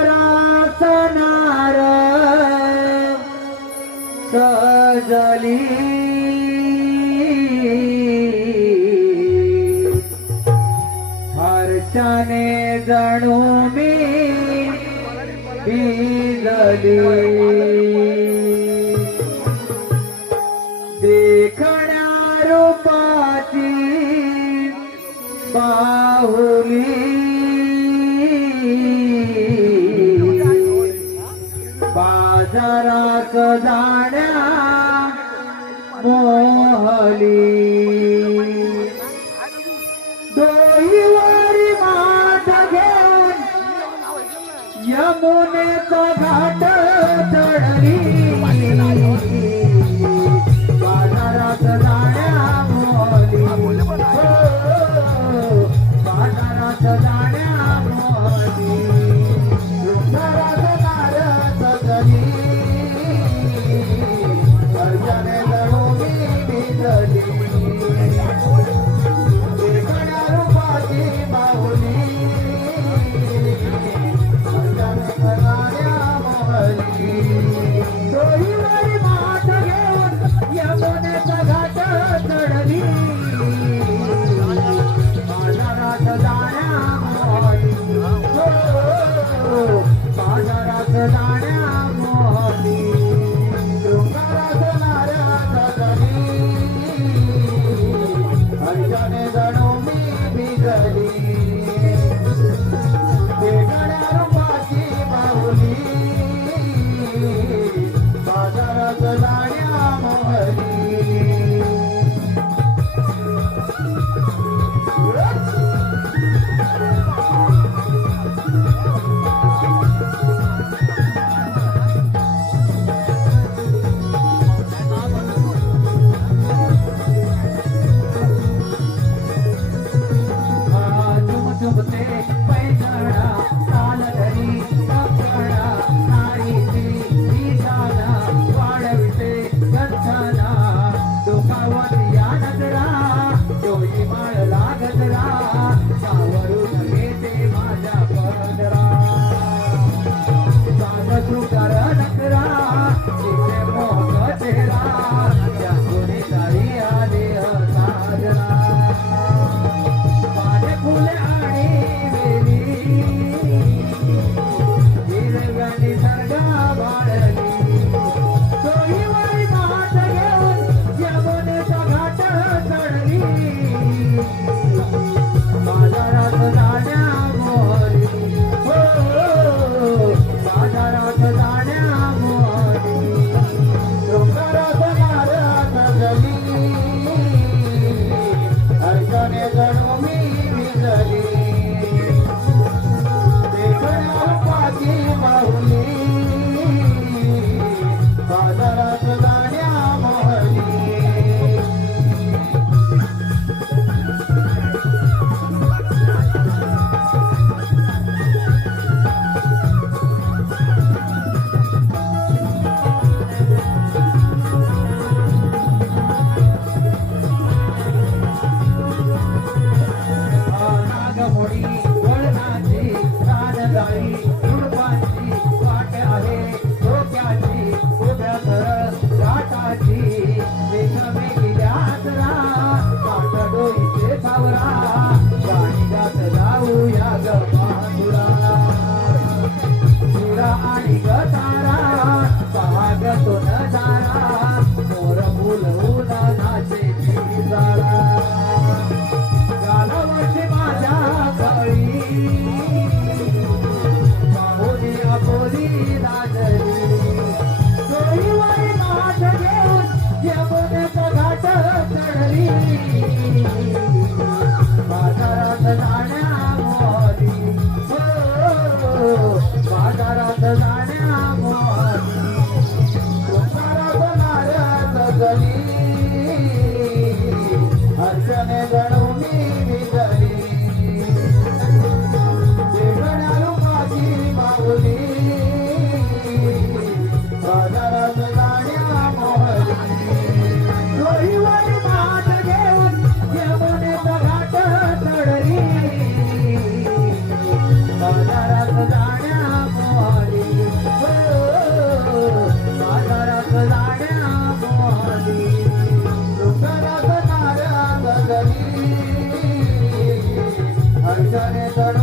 शृंगारासनार सजली हर्षाने जणू मी भिजली देखण्या रूपाची बाहुली बाजारात जाण्या मोहली डोईवरी माठ घेऊन यमुनेचा घाट चढली बाजारात जाण्या मोहली बाजारात जाण्या मोहली शृंगारात नारद सजली हर्षाने जणू मी भिजली देखण्या रूपाची बाहुली हर्षाने जणाण्या मोहली डोईवरी माठ घेऊन यमुनेचा घाट चढली बाजारात जाण्या मोहली बाजारात जाण्या मोहली शृंगारात नारद सजली हर्षाने जणू मी भिजली देखण्या रूपाची बाहुली बाजारात जाण्या मोहली झुमझुमते पैंजणा ताल धरी कपडा नारीची ईशाना वाढविते गंधना डोकावर या नजरा डोई माळ लागजरा सावरून घेते माझ्या पदरा साग शृंगार नकरा तिथे मोह चेहरा त्या कोणी काही आले साजना माझे फुले आणि वेली हिरव्यानी सर्गा वाढली डोईवरी माठ घेऊन यमुनेचा घाट चढली बाजारात जाण्या मोहली बाजारात जाण्या मोहली शृंगारात नारद सजली हर्षाने जणू मी भिजली देखण्या रूपाची बाहुली बाजारात जाण्या मोहली नागमोडी वळणाची रानजाई उडपांची वाट आहे डोक्याची उभ्या सरळ घाटाची मेघमेघी यात्रा काट डोईचे सावरा गाणी गात जाऊया ग माधुरा शिरा आणि गतारा पाग तो नजारा मोर फुल उदानाचे पिजारा गालावरची माझ्या कळी बाहुली अबोली लाजली डोईवरी माठ घेऊन यमुनेचा घाट चढली बाजारात जाण्या मोहली बाजारात जाण्या मोहली शृंगारात नारद सजली हर्षाने जणू मी भिजली देखण्या रूपाची बाहुली बाजारात जाण्या मोहली डोईवरी माठ घेऊन यमुनेचा घाट चढली अर्चने गणवणी